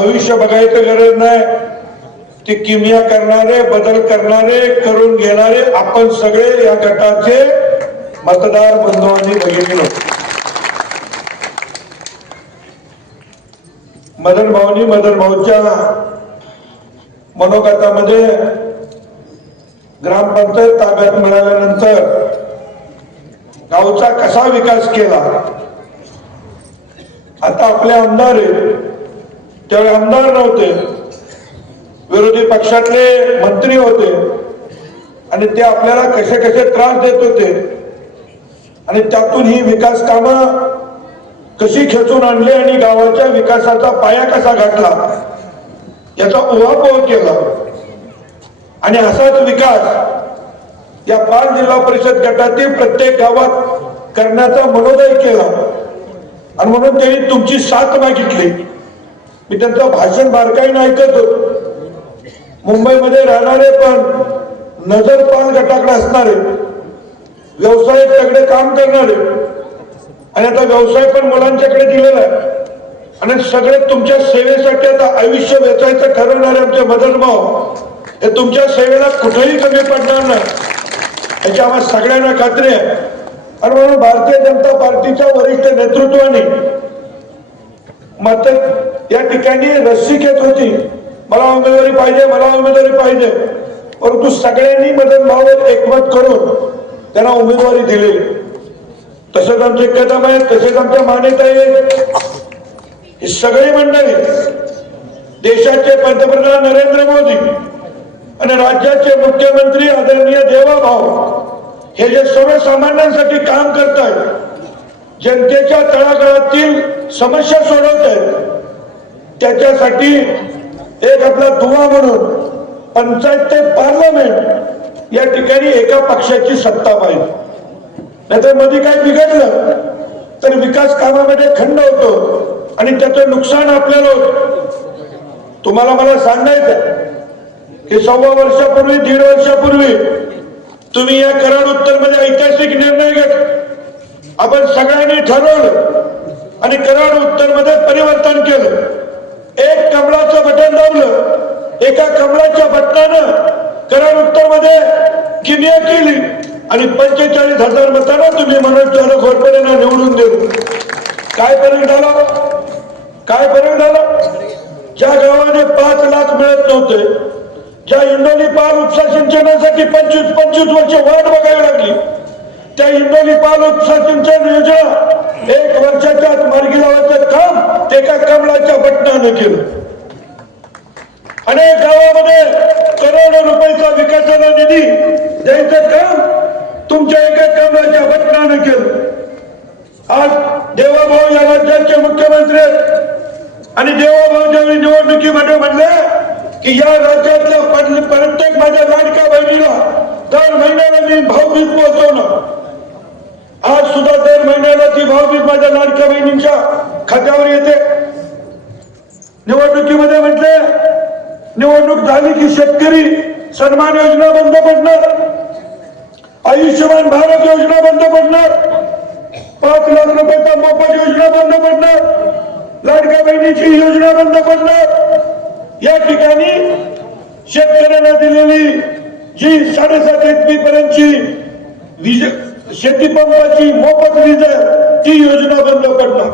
भविष्य बघायचं गरज नाही. ते किमिया करणारे बदल करणारे करून घेणारे आपण सगळे या गटाचे मतदार बंधू आणि मदन भाऊनी मदन भाऊच्या मनोगतामध्ये ग्रामपंचायत ताब्यात मिळाल्यानंतर गावचा कसा विकास केला? आता आपले आमदार आहेत त्यावेळी आमदार नव्हते. विरोधी पक्षातले मंत्री होते. आणि ते आपल्याला कसे कसे त्रास देत होते. आणि त्यातून ही विकास कामं कशी खेचून आणली आणि गावाच्या विकासाचा पाया कसा घातला याचा उहापोह केला. आणि असाच विकास या पाच जिल्हा परिषद गटातील प्रत्येक गावात करण्याचा मनोदय केला. आणि म्हणून त्यांनी तुमची साथ मागितली. मी त्यांचं भाषण बारकाईनं ऐकत होतो. मुंबईमध्ये राहणारे पण नजरपाल गटाकडे असणारे व्यवसाय तगडे काम करणारे आणि आता व्यवसाय पण मुलांच्याकडे दिलेला आहे. आणि सगळे तुमच्या सेवेसाठी आता आयुष्य वेचायचं ठरवणारे आमचे मदन भाऊ. हे तुमच्या सेवेला कुठेही कमी पडणार नाही. याची आम्हाला सगळ्यांना खात्री आहे. आणि म्हणून भारतीय जनता पार्टीच्या वरिष्ठ नेतृत्वाने मत या ठिकाणी रस्सीखेच होती. मला उमेदवारी पाहिजे मला उमेदवारी पाहिजे. परंतु सगळ्यांनी मदन भावावर एकमत करून त्यांना उमेदवारी दिली तसंच आमचे कदम आहेत तसेच आमच्या मान्यता आहेत. ही सगळी मंडळी देशाचे पंतप्रधान नरेंद्र मोदी आणि राज्याचे मुख्यमंत्री आदरणीय देवा भाऊ हे जे सर्वसामान्यांसाठी काम करत आहेत जनतेच्या तळागाळातील समस्या सोडवत त्याच्यासाठी एक आपला दुवा म्हणून पंचायत ते पार्लमेंट या ठिकाणी एका पक्षाची सत्ता पाहिजे. नाहीतरमध्ये काय बिघडलं तर विकास कामामध्ये खंड होतो आणि त्याचं नुकसान आपल्याला होत. तुम्हाला मला सांगायचं की सव्वा वर्षापूर्वी दीड वर्षापूर्वी तुम्ही या कराड उत्तरमध्ये ऐतिहासिक निर्णय घेत आपण सगळ्यांनी ठरवलं आणि कराड उत्तरमध्ये परिवर्तन केलं. एक कमळाचं बटन दाबलं एका कमळाच्या बटनानं कराड उत्तरमध्ये केली. आणि पंचेचाळीस हजार मतांना तुम्ही मनोज चालक घोरपडेंना निवडून दिलं. काय परिणाम झाला? काय परिणाम झाला? ज्या गावाने पाच लाख मिळत नव्हते ज्या इंडोली पाल उपसा सिंचनासाठी पंचवीस पंचवीस वर्ष वाट बघावी लागली त्या इंडोली पाल उपसा योजना एक वर्षाच्या आत मार्गी लावायचं काम ते एका कमळाच्या बटनानं केलं. अनेक गावामध्ये करोडो रुपयाचा विकासाला निधी द्यायचं काम तुमच्या एका कमळाच्या बटनानं केलं. आज देवाभाऊ या राज्याचे मुख्यमंत्री आहेत. आणि देवाभाऊ ज्यावेळी निवडणुकीमध्ये म्हणले की या राज्यातल्या प्रत्येक माझ्या लाडक्या बहिणीला दर महिन्याला मी भावबीज पोहोचवणार दर महिन्याला ती भावबीज माझ्या लाडक्या बहिणींच्या खात्यावर येते. निवडणुकीमध्ये म्हटले निवडणूक झाली की शेतकरी सन्मान योजना बंद पडणार आयुष्यमान भारत योजना बंद पडणार पाच लाख रुपयाचा मोफत योजना बंद पडणार लाडक्या बहिणीची योजना बंद पडणार. या ठिकाणी शेतकऱ्यांना दिलेली जी साडेसात एच पी पर्यंतची शेतीपंपाची मोफत वीज ती योजना बंद पडणार.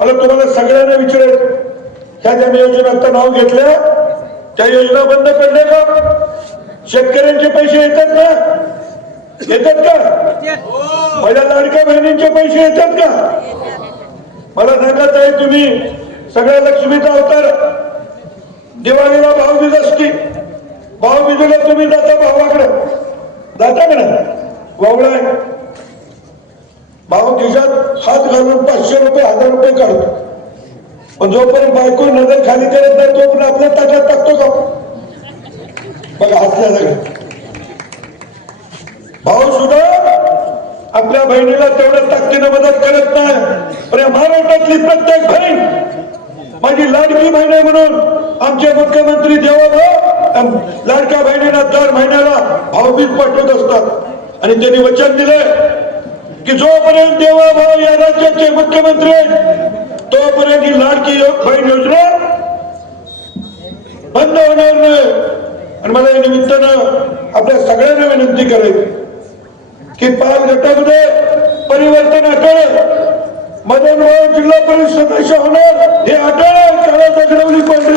मला तुम्हाला सगळ्यांना विचारायचं त्या ज्या मी नाव घेतल्या त्या योजना बंद पडल्या का? शेतकऱ्यांचे पैसे येतात का? येतात का? माझ्या लाडक्या बहिणींचे पैसे येतात का? मला सांगत आहे तुम्ही सगळ्या लक्ष्मीचा अवतार दिवाळीला भाऊबीज असते भाऊबीजेला तुम्ही जाता भावाकडे. जाता का ना भाऊ खिशात हात घालून पाचशे रुपये हजार रुपये काढतो पण जोपर्यंत बायको नजर खाली करत नाही तोपर्यंत आपल्या ताटात टाकतो का बघा हसल्या जागा. भाऊ सुद्धा आपल्या बहिणीला तेवढ्या ताकदीनं मदत करत नाही. पण या महाराष्ट्रातली प्रत्येक बहीण माझी लाडकी बहीण आहे म्हणून आमचे मुख्यमंत्री देवाभाऊ लाडक्या बहिणीला दर महिन्याला भाऊबीज पाठवत असतात. आणि त्यांनी वचन दिलं की जोपर्यंत देवा भाऊ या राज्याचे मुख्यमंत्री तोपर्यंत ही लाडकी बहीण योजना बंद होणार नाही. आणि मला या निमित्तानं आपल्या सगळ्यांना विनंती करेल की पाच गटामध्ये परिवर्तन आठवलं. मदन भाऊ जिल्हा परिषद सदस्य होणार. हे आठवलं. काळाचा घडवली पाहिजे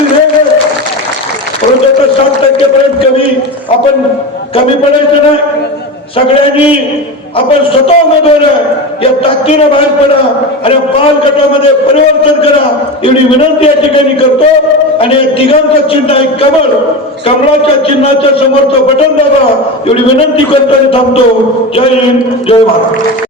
परंतु आता सात टक्के पर्यंत कमी आपण कमी पडायचं नाही. सगळ्यांनी आपण स्वतः उमेदवार या ताकदीनं बाहेर पडा आणि पाच गटामध्ये परिवर्तन करा. एवढी विनंती या ठिकाणी करतो आणि या तिघांचं चिन्ह आहे कमळ कमळाच्या चिन्हाच्या समोरचं बटन दाबा. एवढी विनंती करतो आणि थांबतो. जय हिंद जय भारत.